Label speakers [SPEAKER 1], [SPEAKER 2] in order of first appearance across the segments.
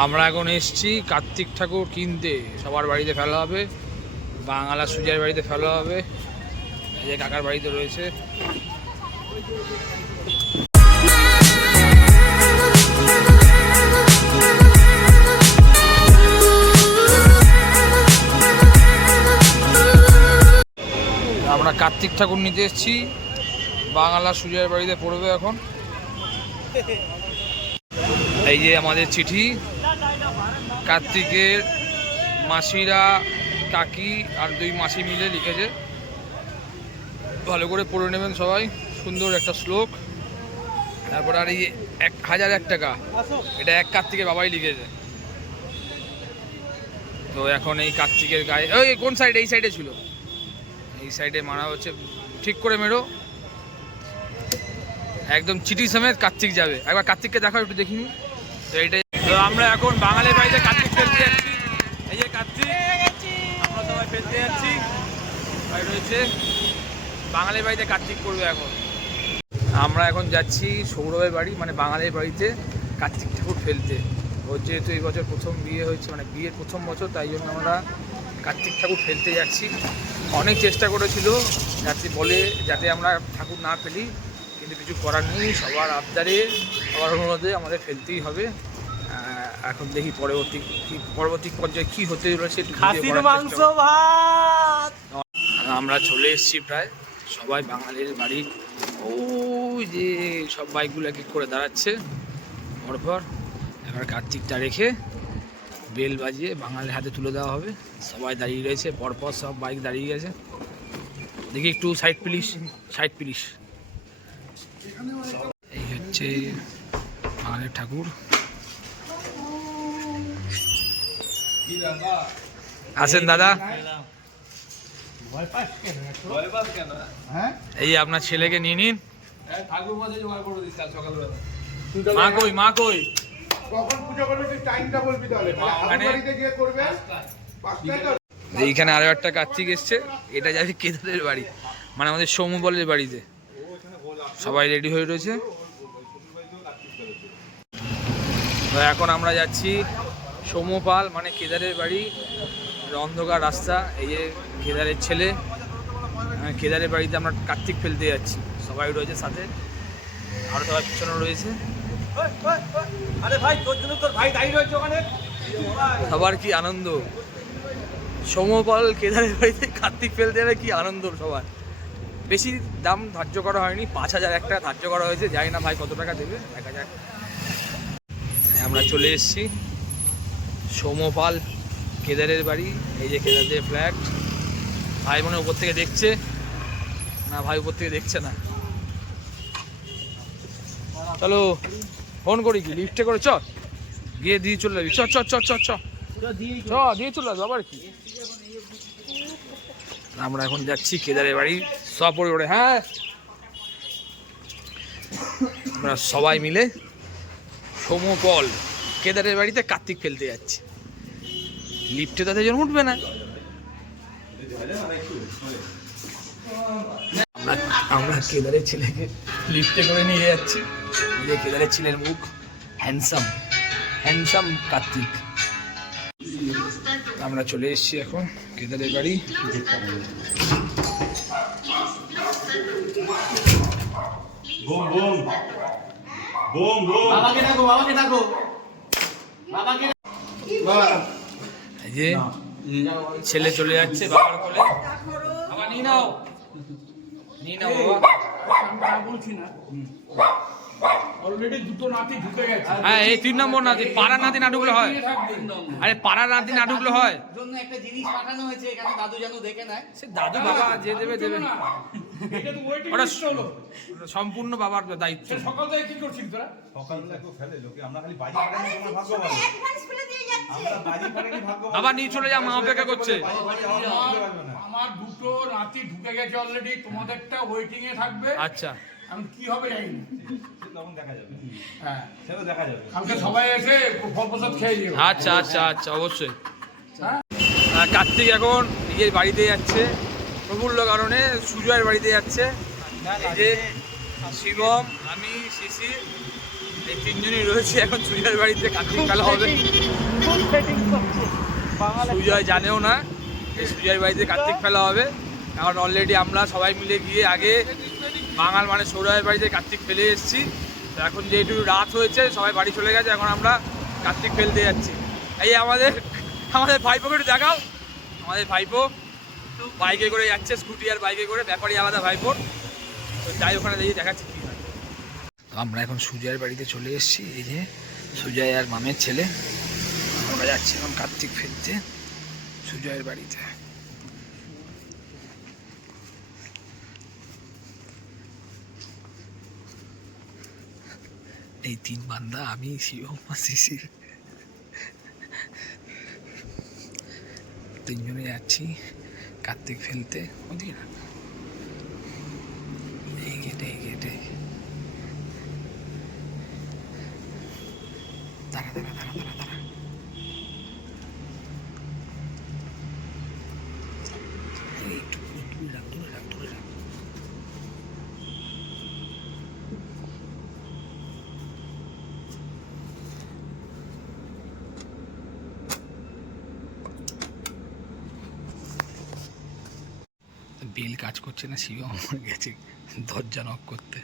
[SPEAKER 1] আমরা এখন এসছি কার্তিক ঠাকুর কিনতে। সবার বাড়িতে ফেলা হবে। বাংলা সুজার বাড়িতে ফেলা হবে। এই যে কাকার বাড়িতে রয়েছে। আমরা কার্তিক ঠাকুর নিতে এসেছি। বাংলা সুজয়ের বাড়িতে পড়বে এখন। এই যে আমাদের চিঠি। কার্তিকের মাসিরা কাকি আর দুই মাসি মিলে লিখেছে। ভালো করে পড়ে নেবেন সবাই, সুন্দর একটা শ্লোক। তারপর আর এই এক হাজার এক টাকা, এটা এক কার্তিকের বাবাই লিখেছে। তো এখন এই কার্তিকের গায়ে, ওই কোন সাইড এই সাইডে ছিল? এই সাইডে মারা হচ্ছে, ঠিক করে মেরো। একদম চিঠি সমেত কার্তিক যাবে। একবার কার্তিককে দেখাও, একটু দেখিনি। তো এইটাই তো আমরা এখন বাঙালির বাড়িতে কার্তিক ফেলতে যাচ্ছি। এই যে কার্তিক, আমরা সবাই ফেলতে যাচ্ছি। রয়েছে। বাঙালির বাড়িতে কার্তিক করবে এখন। আমরা এখন যাচ্ছি সৌরভের বাড়ি মানে বাঙালির বাড়িতে কার্তিক ঠাকুর ফেলতে। ওর যেহেতু এই বছর প্রথম বিয়ে হয়েছে মানে বিয়ের প্রথম বছর, তাই জন্য আমরা কার্তিক ঠাকুর ফেলতে যাচ্ছি। অনেক চেষ্টা করেছিল, যাতে বলে যাতে আমরা ঠাকুর না ফেলি, কিন্তু কিছু করার নেই। সবার আবদারে, সবার অনুরোধে আমাদের ফেলতেই হবে। এখন দেখি পরবর্তী কি- পরবর্তী পর্যায়ে কি হতে চলেছে
[SPEAKER 2] খাসির মাংস ভাত!
[SPEAKER 1] আমরা চলে এসেছি প্রায় সবাই বাঙালির বাড়ি। ওই যে সব বাইকগুলো এক এক করে দাঁড়াচ্ছে। পরপর এবার কার্তিকটা রেখে বেল বাজিয়ে বাঙালির হাতে তুলে দেওয়া হবে। সবাই দাঁড়িয়ে রয়েছে। পরপর সব বাইক দাঁড়িয়ে গেছে। দেখি একটু সাইড প্লিজ সাইড প্লিজ এই হচ্ছে বাঙালির ঠাকুর। আসেন দাদা। এই আপনার ছেলেকে নিয়ে নিন। মা কই মা কই?
[SPEAKER 3] কখন পুজো করবি তুই টাইমটা বলবি তাহলে।
[SPEAKER 1] মানে-
[SPEAKER 3] বাড়িতে গিয়ে করবে। পাঁচটায় তো
[SPEAKER 1] এইখানে আরও একটা কার্তিক এসছে এটা যাবে কেদারের বাড়ি। মানে আমাদের সৌম্য বলের বাড়িতে। সবাই রেডি হয়ে রয়েছে। তো এখন আমরা যাচ্ছি সৌম্য পাল মানে কেদারের বাড়ি অন্ধকার রাস্তা এই যে কেদারের ছেলে কেদারের বাড়িতে আমরা কার্তিক ফেলতে যাচ্ছি। সবাই রয়েছে সাথে আরও সবাই পিছনে রয়েছে। সবার কি আনন্দ? সমপাল কেদারের বাড়িতে কার্তিক ফেলতে যাবে কি আনন্দ সবার? বেশি দাম ধার্য করা হয়নি পাঁচ হাজার এক টাকা ধার্য করা হয়েছে জানি না ভাই কত টাকা দেবে দেখা যাক। আমরা চলে এসেছি। সমপাল কেদারের বাড়ি, এই যে কেদারের ফ্ল্যাট ভাই মনে উপর থেকে দেখছে? না, ভাই উপর থেকে দেখছে না। চলো ফোন করি কি? লিফটে করে চ। গিয়ে দিয়ে চলে যাবি। চ চ চ চ চ। চ, দিয়ে চলে আসব আবার কি? আমরা এখন যাচ্ছি কেদারের বাড়ি, সপরিবারে হ্যাঁ? আমরা সবাই মিলে সমপল কেদারের বাড়িতে কার্তিক ফেলতে যাচ্ছি। লিফটে তাদের জন্য উঠবে না। আমরা আমরা কেদারের ছেলেকে লিফটে করে নিয়ে যাচ্ছি। এই যে কেদারের ছেলের মুখ হ্যান্ডসাম হ্যান্ডসাম কার্তিক। আমরা চলে এসেছি এখন কেদারের বাড়ি।
[SPEAKER 4] Boom boom. Boom boom.
[SPEAKER 2] বাবাকে ডাকো বাবাকে ডাকো।
[SPEAKER 1] যে ছেলে চলে যাচ্ছে বাবার কোলে। বাবা নিয়ে নাও। নিয়ে নাও বাবা।
[SPEAKER 5] বলছি না অলরেডি দুটো নাতি ঢুকে গেছে।
[SPEAKER 1] হ্যাঁ এই তিন নম্বর নাতি পাড়া নাতি না ঢুকলে হয়। আরে পাড়া নাতি না ঢুকলে হয়।
[SPEAKER 2] জন্য একটা জিনিস পাঠানো হয়েছে এখানে দাদু যেন দেখে নেয়।
[SPEAKER 1] সে দাদু বাবা যে দেবে দেবে।
[SPEAKER 5] এটা তো ওয়েটিং লিস্ট হলো।
[SPEAKER 1] সম্পূর্ণ বাবার দায়িত্ব।
[SPEAKER 5] সকাল থেকে কি করছিস তোরা?
[SPEAKER 4] সকালবেলা কেউ ফেলে লোকে আমরা খালি বাজি ফাটানি তোমার ভাগ্য ভালো
[SPEAKER 6] অ্যাডভান্স ফেলে দিয়ে যাচ্ছে।
[SPEAKER 4] আমরা বাজি ফাটানি ভাগ্য
[SPEAKER 1] বাবা নিয়ে চলে যা মা অপেক্ষা করছে।
[SPEAKER 4] আমার
[SPEAKER 5] দুটো ঢুকে গেছে অলরেডি তোমাদেরটা ওয়েটিং এ থাকবে।
[SPEAKER 1] আচ্ছা।
[SPEAKER 5] এখন কি হবে জানি
[SPEAKER 4] তখন দেখা যাবে।
[SPEAKER 5] হ্যাঁ।
[SPEAKER 4] সেটা দেখা যাবে।
[SPEAKER 5] কালকে সবাই এসে ফল প্রসাদ খেয়ে দিও
[SPEAKER 1] আচ্ছা আচ্ছা আচ্ছা অবশ্যই।
[SPEAKER 5] হ্যাঁ।
[SPEAKER 1] কার্তিক এখন নিজের বাড়িতে যাচ্ছে। প্রফুল্ল কারণে সুজয়ের বাড়িতে যাচ্ছে। এই শিবম, আমি শিশির এই তিনজনই রয়েছে এখন সুজয়ের বাড়িতে কার্তিক খেলা হবে? সুজয় জানেও না যে সুজয়ের বাড়িতে কার্তিক ফেলা হবে। কারণ অলরেডি আমরা সবাই মিলে গিয়ে আগে বাঙাল মানে সৌরভের বাড়িতে কার্তিক ফেলে এসেছি। তো এখন যেহেতু রাত হয়েছে, সবাই বাড়ি চলে গেছে, এখন আমরা কার্তিক ফেলতে যাচ্ছি। এই আমাদের আমাদের ভাইপোকে একটু দেখাও। আমাদের ভাইপো বাইকে করে যাচ্ছে, স্কুটি আর বাইকে করে, ব্যাপারই আলাদা ভাইপোর। তো যাই, ওখানে দেখি, দেখাচ্ছি কি হয়। তো আমরা এখন সুজয়ের বাড়িতে চলে এসেছি, এই যে সুজয় আর মামের ছেলে। আমরা যাচ্ছি এখন কার্তিক ফেলতে সুজয়ের বাড়িতে। এই তিন বান্দা, আমি শিবম শিশির। তিনজনে যাচ্ছি। কার্তিক ফেলতে ওদিকে না এই গেটে এই গেটে দাঁড়া দাঁড়া দাঁড়া দাঁড়া দাঁড়া এই একটু দূরে রাখ দূরে রাখ দূরে রাখ বেল কাজ করছে না শিব আমার গেছে দরজা নক করতে।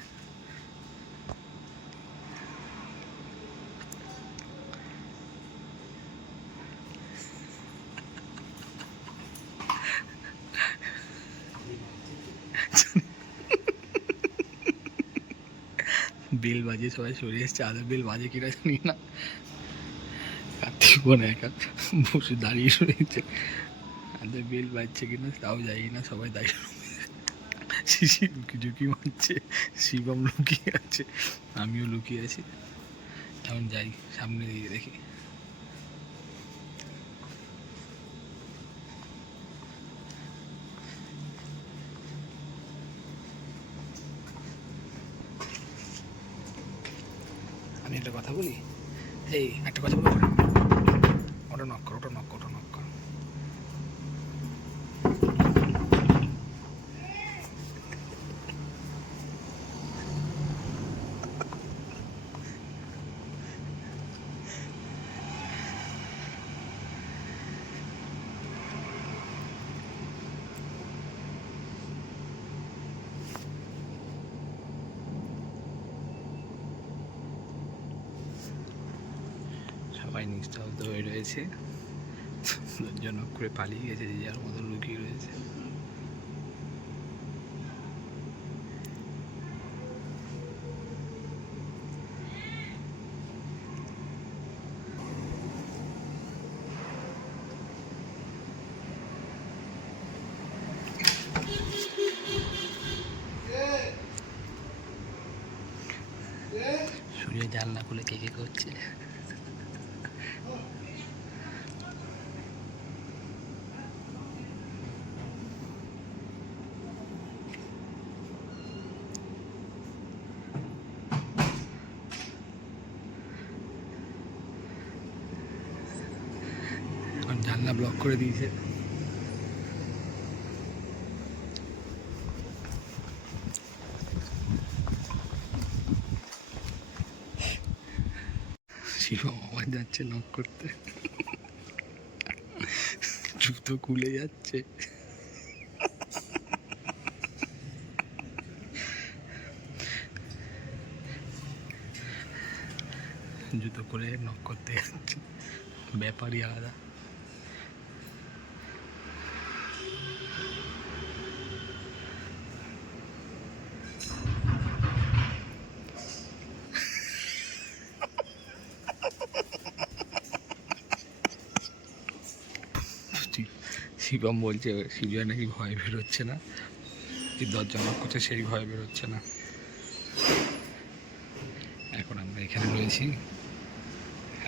[SPEAKER 1] বেল বাজে, সবাই সরে এসছে। আদৌ বেল বাজে কিনা জানি না। কার্তিক বোন একা বসে দাঁড়িয়ে রয়েছে। আদৌ বেল বাজছে কিনা তাও যাই না, সবাই দাঁড়িয়ে শিশি লুকি ঝুঁকি মারছে, শিবম লুকিয়ে আছে, আমিও লুকিয়ে আছি। এখন যাই, সামনে দিকে দেখি। আমি একটা কথা বলি? এই, একটা কথা বলি ওটা নক কর ওটা নক কর ওটা নক কর সবাই নিস্তব্ধ হয়ে রয়েছে। জন্য করে পালিয়ে গেছে, যে যার মতো লুকিয়ে রয়েছে। জানলা খুলে কে কে করছে এখন জানলা ব্লক করে দিয়েছে শিবম আবার যাচ্ছে নক করতে জুতো খুলে যাচ্ছে জুতো খুলে নক করতে যাচ্ছে ব্যাপারই আলাদা শিবম বলছে শিবজয় নাকি ভয় বেরোচ্ছে না? যে দরজা নক করছে সেই ভয় বেরোচ্ছে না। এখন আমরা এখানে রয়েছি।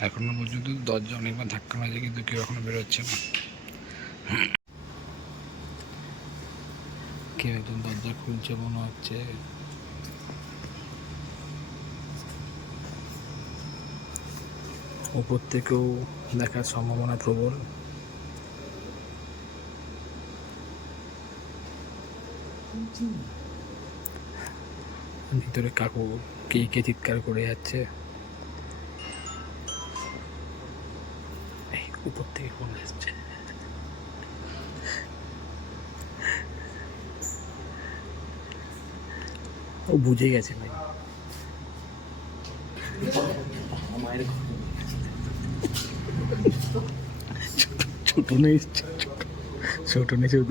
[SPEAKER 1] এখনও পর্যন্ত দরজা অনেকবার ধাক্কা মারছে, কিন্তু কেউ এখনও বেরোচ্ছে না। কেউ একজন দরজা খুলছে মনে হচ্ছে। উপর থেকেও দেখার সম্ভাবনা প্রবল। ভিতরে কাকু কে কে চিৎকার করে যাচ্ছে?
[SPEAKER 6] উপর থেকে ফোন আসছে? ও বুঝে গেছে ভাই মায়ের ছোট নেই ছোট নেই ছোট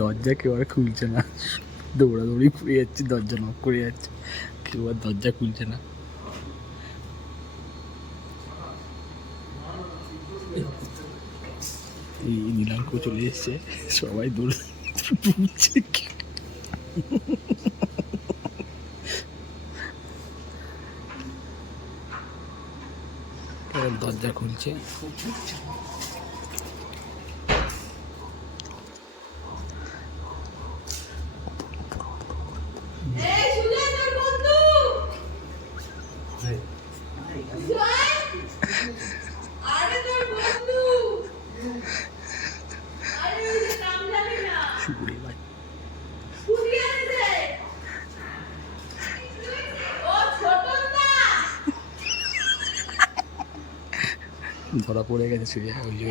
[SPEAKER 6] দরজা কেউ আর খুলছে না। দৌড়াদৌড়ি করে যাচ্ছে, দরজা নক করে যাচ্ছে, কেউ আর দরজা খুলছে না। এই নীলাঙ্ক চলে এসছে, সবাই দৌড়ে ঢুকছে দরজা খুলছে
[SPEAKER 7] এই শুনে তোর বন্ধু আরে তোর বন্ধু আরে ওই যে নাম জানি না
[SPEAKER 6] শুকুরে ভাই
[SPEAKER 7] স্কুটি আনছে ও ছোট না
[SPEAKER 6] শুয়ে ওই যে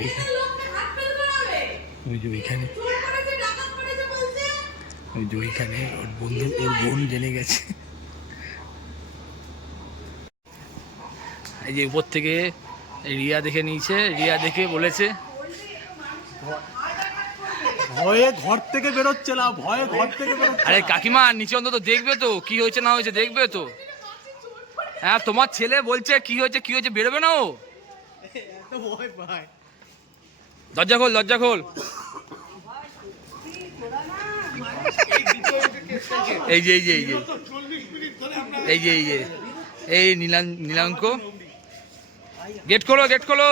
[SPEAKER 6] ওই যে ওইখানে। ওই যে ওইখানে ওর বন্ধু ওর বোন জেনে গেছে। এই যে উপর থেকে রিয়া দেখে নিয়েছে রিয়া দেখে বলেছে।
[SPEAKER 2] ভয়ে ঘর থেকে বেরোচ্ছে না ভয়ে ঘর থেকে বেরোচ্ছে
[SPEAKER 1] আরে কাকিমা নিচে অন্তত দেখবে তো কি হয়েছে না হয়েছে দেখবে তো। হ্যাঁ তোমার ছেলে বলছে কি হয়েছে কি হয়েছে বেরোবে না ও। দরজা খোল দরজা খোল। এই যে এই যে এই যে। এই যে এই যে। এই নীলান নীলাঙ্ক। গেট খোলো গেট খোলো।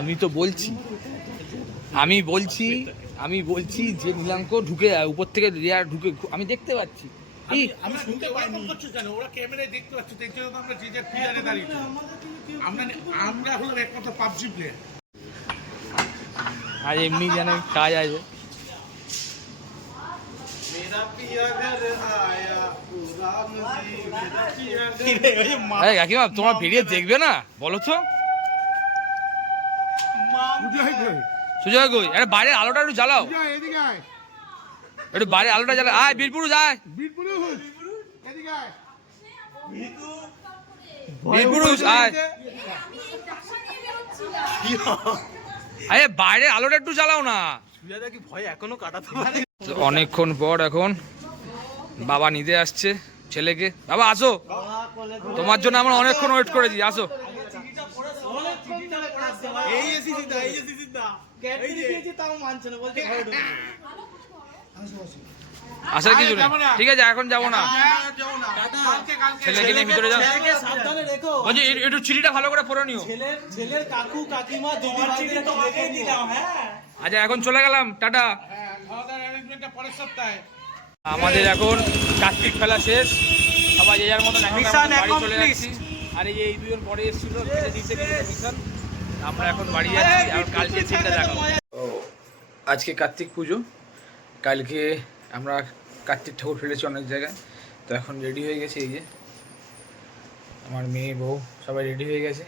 [SPEAKER 1] আমি তো বলছি। আমি বলছি আমি বলছি যে নীলাঙ্ক ঢুকে যায় উপর থেকে রিয়া ঢুকে আমি দেখতে পাচ্ছি।
[SPEAKER 3] আমরা শুনতে পাইনি। ওরা ক্যামেরায় দেখতে পাচ্ছে দেখতে তো আমরা যে যে প্লেয়ারে দাঁড়িয়ে আমরা আমরা হলো একমাত্র পাবজি প্লেয়ার
[SPEAKER 1] আর এমনি যেন কাজ আছে। কাকিমা তোমার ভিডিও দেখবে না? বলো তো। সুজয় কই? আরে বাইরের আলোটা একটু জ্বালাও।
[SPEAKER 3] বুঝাই এদিকে আয়।
[SPEAKER 1] একটু বাইরের আলোটা জ্বালা আয় বীরপুর যায়।
[SPEAKER 3] বীরপুরে আয়।
[SPEAKER 1] বীরপুরুষ আয়। আরে বাইরের আলোটা একটু জ্বালাও না।
[SPEAKER 2] সুজাদা কি ভয় এখনও কাটাতে পারে
[SPEAKER 1] তো অনেকক্ষণ পর এখন বাবা নিতে আসছে ছেলেকে। বাবা আসো। তোমার জন্য আমরা অনেকক্ষণ ওয়েট করেছি আসো। আসার কিছু নেই ঠিক আছে এখন যাব না। ছেলেকে নিয়ে ভিতরে যাও।
[SPEAKER 2] সাবধানে রেখো।
[SPEAKER 1] বলছি একটু- চিঠিটা ভালো করে পড়ে নিও।
[SPEAKER 2] ছেলের কাকু কাকিমা হ্যাঁ।
[SPEAKER 1] আচ্ছা এখন চলে গেলাম। টাটা।
[SPEAKER 3] হ্যাঁ
[SPEAKER 1] আমাদের এখন কার্তিক ফেলা শেষ। সবাই যে যার মতন এখন বাড়ি চলে. যাচ্ছি। আর এই যে দুজন পরে এসেছিল দিতে মিশন আমরা এখন বাড়ি যাচ্ছি, আর কালকে চিন্তা দেখাবো আজকে কার্তিক পুজো। কালকে আমরা কার্তিক ঠাকুর ফেলেছি অনেক জায়গায়। তো এখন রেডি হয়ে গেছে এই যে। আমার মেয়ে, বউ, সবাই রেডি হয়ে গেছে।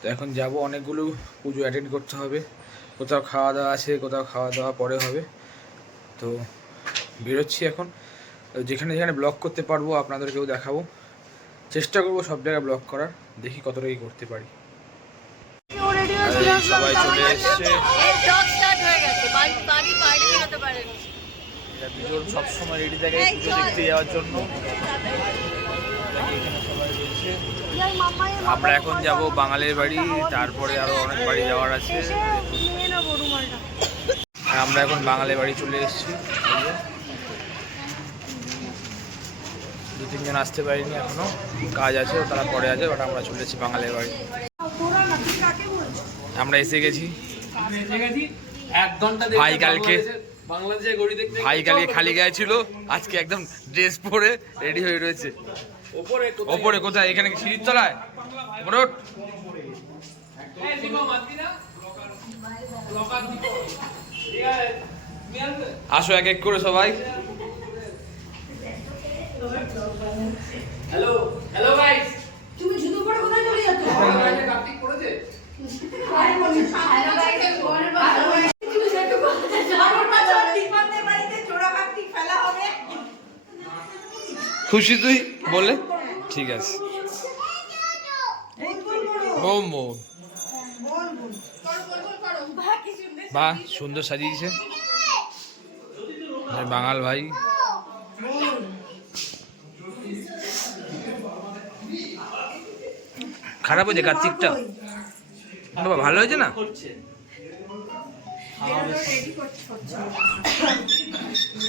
[SPEAKER 1] তো এখন যাব, অনেকগুলো পুজো অ্যাটেন্ড করতে হবে। কোথাও খাওয়া দাওয়া আছে, কোথাও খাওয়া দাওয়া পরে হবে। তো বেরোচ্ছি এখন। যেখানে যেখানে ব্লগ করতে পারব, আপনাদেরকেও দেখাবো। চেষ্টা করব সব জায়গায় ব্লগ করার। দেখি কতটা কি করতে পারি আর এই সবাই চলে এসছে
[SPEAKER 7] এই ব্লগ স্টার্ট হয়ে গেছে বাড়ি বাড়ি পারেনি।
[SPEAKER 1] এরা দুজন সবসময় রেডি থাকে পুজো দেখতে যাওয়ার জন্য। সবাই। আমরা এখন যাব বাঙালির বাড়ি তারপরে আরও অনেক বাড়ি যাওয়ার আছে। আমরা এখন বাঙালির বাড়ি চলে এসেছি। দু তিনজন আসতে পারিনি এখনও। কাজ আছে তারা পরে আছে বাট আমরা চলে এসেছি বাঙালির বাড়ি। আমরা এসে গেছি। ভাই কালকে ভাই কালকে খালি গায়ে ছিল। আজকে একদম ড্রেস পরে রেডি হয়ে রয়েছে। ওপরে কোথায়? এখানে সিঁড়ির তলায়? ওপরে আসো এক এক করে সবাই।
[SPEAKER 7] তুমি জুতো পরে কোথায় চলে যাচ্ছ
[SPEAKER 1] খুশি তুই বলে ঠিক আছে বোম বোম বাহ সুন্দর সাজিয়েছে বাঙাল ভাই খারাপ হয়েছে কার্তিকটা? বাবা ভালো হয়েছে না?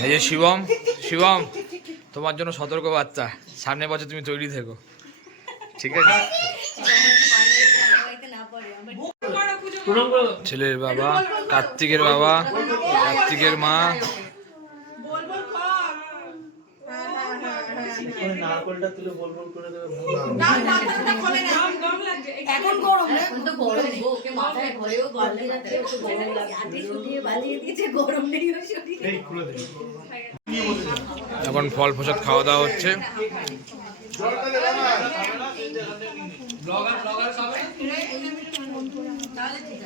[SPEAKER 1] এই যে শিবম শিবম তোমার জন্য সতর্ক বার্তা। সামনে বছর তুমি তৈরি থেকো। ঠিক আছে? ছেলের বাবা কার্তিকের বাবা কার্তিকের মা
[SPEAKER 2] নারকলটা তুলে বল বল করে দেবে
[SPEAKER 7] এখন গরম এখন তো গরম ওকে মাথায় ভরেও গরম লাগছে, ওকে গরম লাগছে। আগে শুটিয়ে বালিয়ে দিয়েছে, গরম নেই ওর শরীরে।
[SPEAKER 1] এখন ফল প্রসাদ খাওয়া দাওয়া হচ্ছে।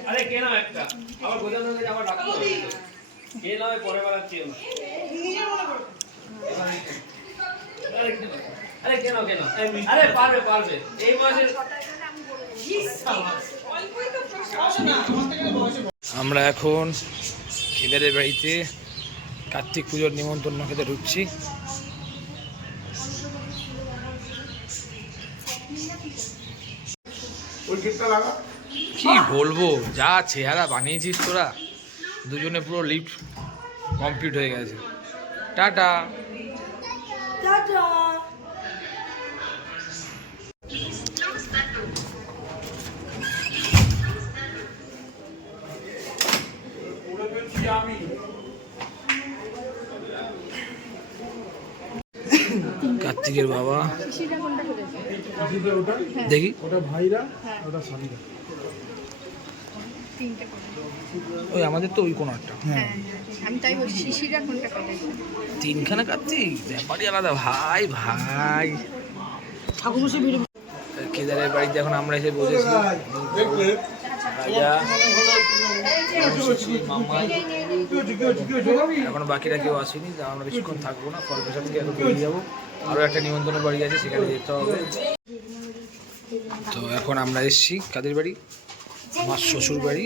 [SPEAKER 8] আরে কে নাও একটা? আবার গোদাম থেকে আবার কে নাও পরে বার কেউ আরে কেন কেন? আরে পারবে পারবে। এই বয়সে
[SPEAKER 1] আমরা এখন খিদারের বাড়িতে কার্তিক পুজোর নিমন্ত্রণ খেতে ঢুকছি। কি বলব? যা চেহারা বানিয়েছিস তোরা। দুজনে পুরো লিফট কমপ্লিট হয়ে গেছে। টাটা। কার্তিকের বাবা। দেখি। ওই আমাদের তো ওই কোনো একটা। তিনখানা কার্তিক ব্যাপারই আলাদা। ভাই ভাই। কেদারের বাড়িতে এখন আমরা এসে বসেছি। এখন বাকিরা কেউ আসেনি আমরা বেশিক্ষণ থাকব না। ফল প্রসাদ খেয়ে এখন বেরিয়ে যাব। আরও একটা নিমন্ত্রণ বাড়ি আছে সেখানে যেতে হবে। তো এখন আমরা এসেছি কাদের বাড়ি? আমার শ্বশুর বাড়ি।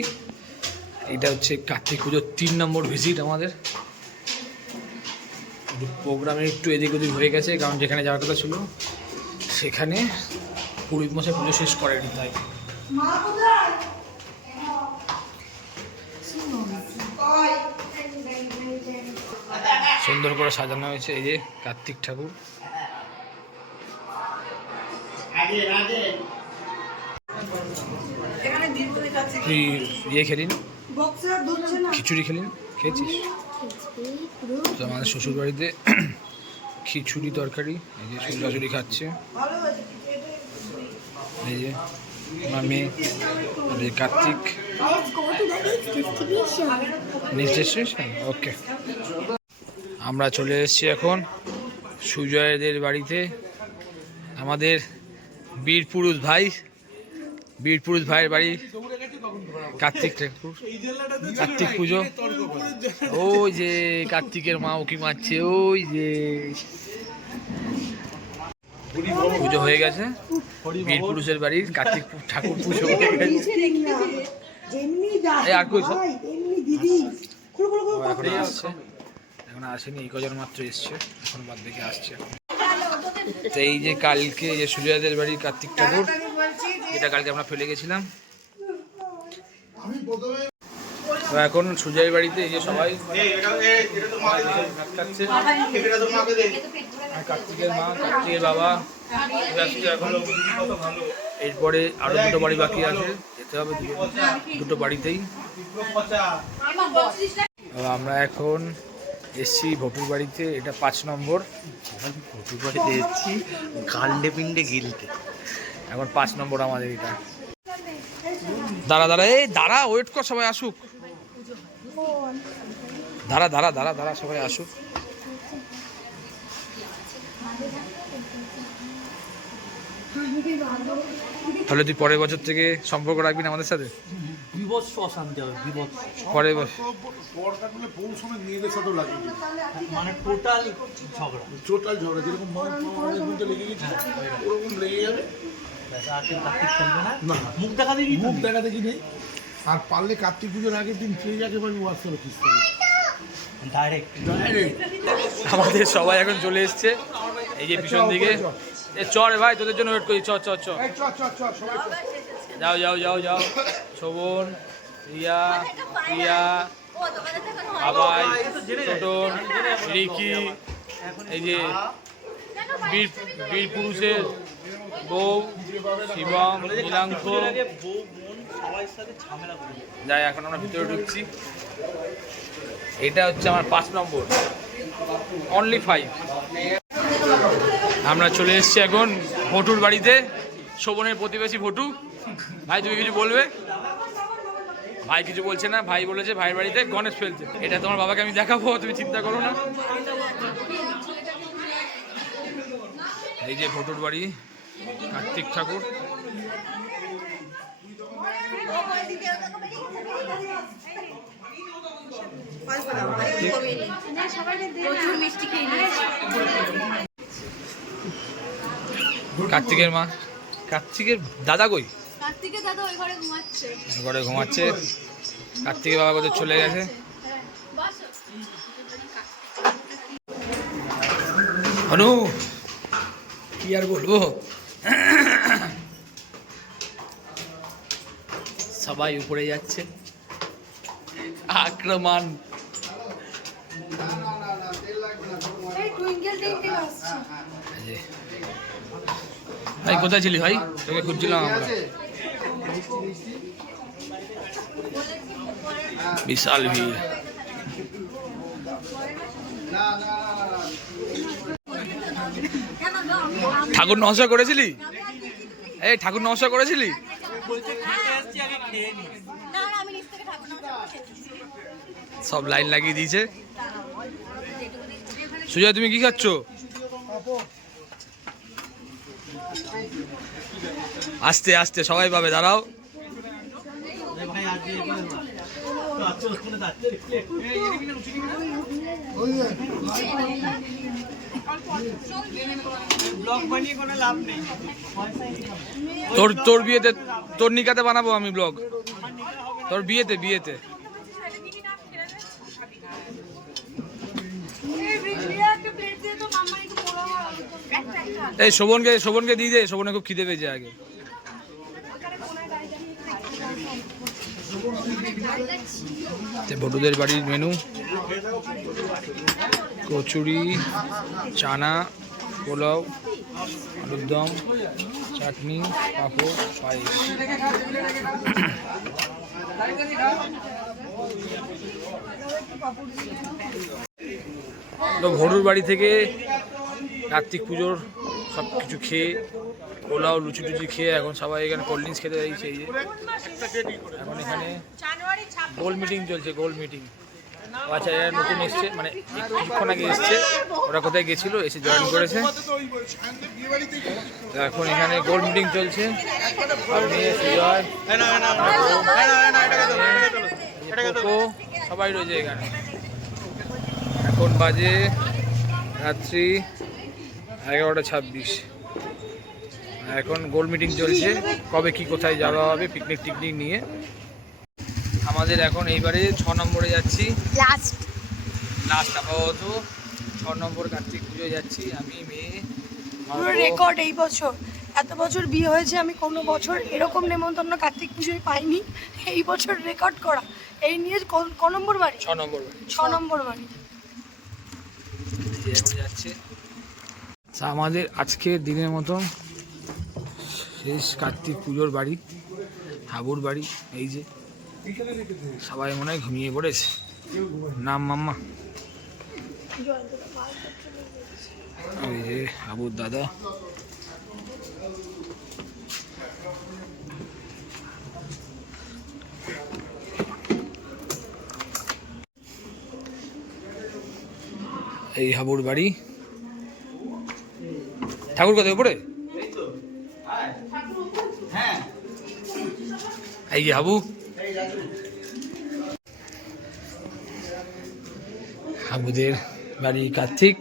[SPEAKER 1] এটা হচ্ছে কার্তিক পুজোর তিন নম্বর ভিজিট আমাদের। প্রোগ্রামে একটু এদিক ওদিক হয়ে গেছে কারণ যেখানে যাওয়ার কথা ছিল সেখানে পুরোহিত মাসে পুজো শেষ করেনি তাই। সুন্দর করে সাজানো হয়েছে এই যে কার্তিক ঠাকুর। তুই ইয়ে খেলিন খিচুড়ি খেলিন খেয়েছিস? তো আমাদের শ্বশুর বাড়িতে খিচুড়ি তরকারি এই যে শ্বশুরাচুরি খাচ্ছে। এই যে আমার মেয়ে আর কার্তিক। Next destination okay. আমরা চলে এসেছি এখন সুজয়দের বাড়িতে। আমাদের বীর পুরুষ ভাই বীর পুরুষ ভাইয়ের বাড়ি কার্তিক ঠাকুর কার্তিক পুজো। ওই যে কার্তিকের মা উকি মারছে ওই যে। পুজো হয়ে গেছে বীর পুরুষের বাড়ির কার্তিক ঠাকুর পুজো হয়ে গেছে। আর কই? এখন আসেনি এই কজন মাত্র এসছে এখন বাদ দেখে আসছে। তো এই যে কালকে যে সুজয়দের বাড়ির কার্তিক ঠাকুর এটা কালকে আমরা ফেলে গেছিলাম। এখন সুজয় বাড়িতে এই যে সবাই কার্তিকের মা, কার্তিকের বাবা এখন এরপরে আরও দুটো বাড়ি বাকি আছে, যেতে হবে দুটো বাড়িতেই। আমরা এখন এসছি ভটুর বাড়িতে এটা পাঁচ নম্বর। ভটুর বাড়িতে এসছি গান্ডে পিন্ডে গিলতে। এখন পাঁচ নম্বর আমাদের এটা। দাঁড়া দাঁড়া এই দাঁড়া ওয়েট কর সবাই আসুক। দাঁড়া দাঁড়া দাঁড়া দাঁড়া সবাই আসুক। তাহলে তুই পরের বছর থেকে সম্পর্ক রাখবি না আমাদের সাথে?
[SPEAKER 2] বিভৎস অশান্তি হবে বিভৎস।
[SPEAKER 1] পরের বছর
[SPEAKER 3] পর কাটলে মেয়েদের সাথেও লাগে
[SPEAKER 2] মানে টোটাল ঝগড়া।
[SPEAKER 3] টোটাল ঝগড়া যেরকম মধ্যে লেগে গেছে ওরকম লেগে যাবে।
[SPEAKER 2] না।
[SPEAKER 3] না।
[SPEAKER 2] মুখ দেখা দেখি
[SPEAKER 3] মুখ দেখা দেখি নেই। আর পারলে কার্তিক পুজোর আগের দিন পেয়ে যাকে পারবি হোয়াটসঅ্যাপে কিস্তি
[SPEAKER 2] ডাইরেক্ট
[SPEAKER 3] ডাইরেক্ট
[SPEAKER 1] আমাদের সবাই এখন চলে এসছে। এই যে পিছন দিকে। এ চ রে ভাই তোদের জন্য ওয়েট করি। চ চ চ।
[SPEAKER 3] এই চ চ চ চ।
[SPEAKER 1] যাও যাও যাও যাও। শোভন রিয়া, প্রিয়া, আবাই ছোটন রিকি, এই যে বীর বীর পুরুষের বউ, শিবম নীলাঙ্ক যাই, এখন আমরা ভিতরে ঢুকছি। এটা হচ্ছে আমার পাঁচ নম্বর। অনলি ফাইভ আমরা চলে এসছি এখন ভটুর বাড়িতে। শোভনের প্রতিবেশী ভটু। ভাই, তুমি কিছু বলবে? ভাই কিছু বলছে না, ভাই বলেছে ভাইয়ের বাড়িতে গণেশ ফেলছে। এটা তোমার বাবাকে আমি দেখাবো, তুমি চিন্তা করো না। এই যে ভটুর বাড়ি, কার্তিক ঠাকুর। কার্তিকের মা। কার্তিকের দাদা কই?
[SPEAKER 9] কার্তিকের দাদা ওই ঘরে ঘুমাচ্ছে।
[SPEAKER 1] ঘরে ঘুমাচ্ছে। কার্তিকের বাবা কোথায় চলে গেছে। অনু কি আর বলব? সবাই উপরে যাচ্ছে। আক্রমণ। ভাই কোথায় ছিলি ভাই? তোকে খুঁজছিলাম আমরা। বিশাল ভিড়। ঠাকুর নমস্কার করেছিলি? এই ঠাকুর নমস্কার করেছিলি? সব লাইন লাগিয়ে দিয়েছে। সুজয়, তুমি কি খাচ্ছ? আস্তে আস্তে সবাই পাবে, দাঁড়াও। তোর তোর বিয়েতে, তোর নিকাতে বানাবো আমি ব্লগ। তোর বিয়েতে বিয়েতে। এই শোভনকে শোভনকে দিয়ে দে শোভনে খুব খিদে পেয়েছে আগে। যে ভটুদের বাড়ির মেনু কচুরি, চানা, পোলাও, আলুর দম, চাটনি, পাঁপড়, পায়েস। তো বাড়ি থেকে কার্তিক পুজোর সব কিছু খেয়ে, পোলাও, লুচি টুচি খেয়ে এখন সবাই এখানে কোল্ড ড্রিঙ্কস খেতে চাইছে এখন এখানে গোল মিটিং চলছে গোল মিটিং আচ্ছা এরা নতুন এসছে মানে কিছুক্ষণ আগে এসছে, ওরা কোথায় গেছিল, এসে জয়েন করেছে। এখন এখানে গোল মিটিং চলছে। সবাই রয়েছে এখানে। এখন বাজে রাত্রি এগারোটা ছাব্বিশ। এখন গোল মিটিং চলছে কবে কি কোথায় যাওয়া হবে পিকনিক টিকনিক নিয়ে। আমাদের এখন এইবারে ছ নম্বরে যাচ্ছি।
[SPEAKER 9] লাস্ট
[SPEAKER 1] লাস্ট আপাতত ছ নম্বর কার্তিক পুজো যাচ্ছি আমি মেয়ে
[SPEAKER 9] পুরো রেকর্ড এই বছর। এত বছর বিয়ে হয়েছে আমি কোনো বছর এরকম নেমন্তন্ন কার্তিক পুজোয় পাইনি। এই বছর রেকর্ড করা। এই নিয়ে ক নম্বর বাড়ি?
[SPEAKER 1] ছ নম্বর বাড়ি।
[SPEAKER 9] ছ নম্বর বাড়ি।
[SPEAKER 1] যাচ্ছে। তা আমাদের আজকের দিনের মতো শেষ কার্তিক পুজোর বাড়ি হাবুর বাড়ি, এই যে সবাই মনে হয় ঘুমিয়ে পড়েছে। নাম মাম্মা। এই যে হাবুর দাদা। এই হাবুর বাড়ি। ঠাকুর কোথায় উপরে? এই যে হাবু। হাবুদের বাড়ি কার্তিক।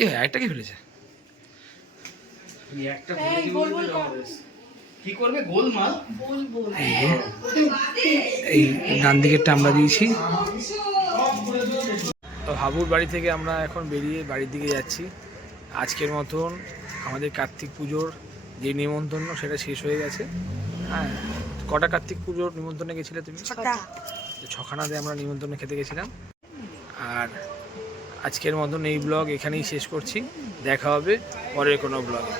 [SPEAKER 1] এ একটা কি ফেলেছে?
[SPEAKER 2] কি করবে? গোলমাল
[SPEAKER 1] এই যে, এই ডান দিকেরটা আমরা দিয়েছি। তো হাবুর বাড়ি থেকে আমরা এখন বেরিয়ে বাড়ির দিকে যাচ্ছি। আজকের মতন আমাদের কার্তিক পুজোর যে নিমন্ত্রণ সেটা শেষ হয়ে গেছে। হ্যাঁ কটা কার্তিক পুজোর নিমন্ত্রণে গেছিলে তুমি? ছখানাতে আমরা নিমন্ত্রণে খেতে গেছিলাম। আর আজকের মতন এই ব্লগ এখানেই শেষ করছি। দেখা হবে পরের কোনো ব্লগে।